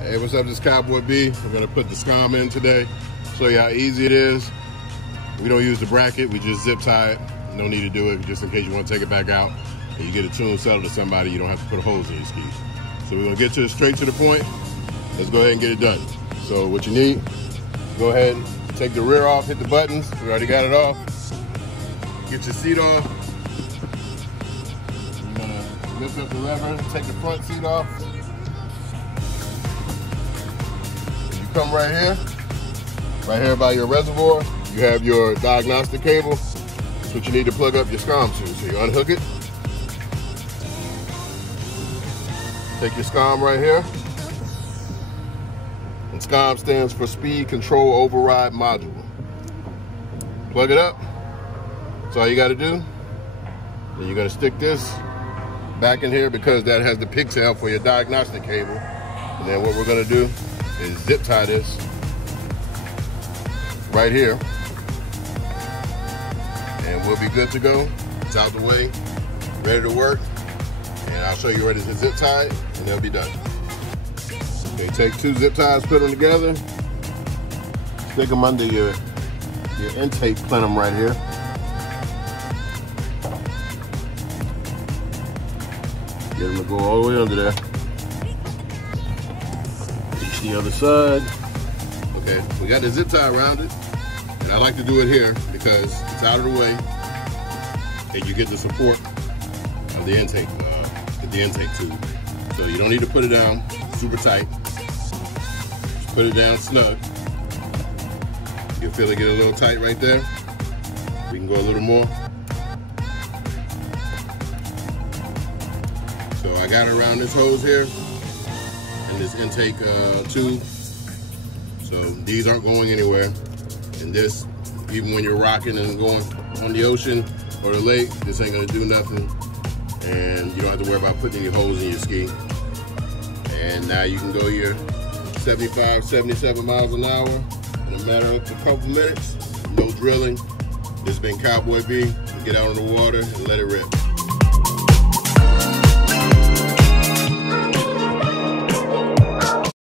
Hey, what's up? This is Cowboy B. We're gonna put the Scom in today. Show you how easy it is. We don't use the bracket, we just zip tie it. No need to do it, just in case you want to take it back out and you get a tune settled to somebody, you don't have to put holes in your ski. So we're gonna get straight to the point. Let's go ahead and get it done. So what you need, go ahead and take the rear off, hit the buttons. We already got it off. Get your seat off. You're gonna lift up the lever, take the front seat off. You come right here by your reservoir, you have your diagnostic cable. That's what you need to plug up your Scom to. So you unhook it. Take your Scom right here. And Scom stands for Speed Control Override Module. Plug it up. That's all you got to do. Then you're going to stick this back in here because that has the pigtail for your diagnostic cable. And then what we're going to do is zip tie this right here. And we'll be good to go. It's out the way, ready to work. And I'll show you ready to zip tie it, and they'll be done. Okay, take two zip ties, put them together. Stick them under your intake plenum right here. Get them to go all the way under there. Reach the other side. Okay, we got the zip tie around it. And I like to do it here because it's out of the way and you get the support of the intake tube. So you don't need to put it down super tight. Just put it down snug. You'll feel it get a little tight right there. We can go a little more. So I got it around this hose here and this intake tube. So these aren't going anywhere. And this, even when you're rocking and going on the ocean or the lake, this ain't gonna do nothing. And you don't have to worry about putting any holes in your ski. And now you can go your 75, 77 miles an hour in a matter of a couple minutes. No drilling. This has been Cowboy B. Get out on the water and let it rip.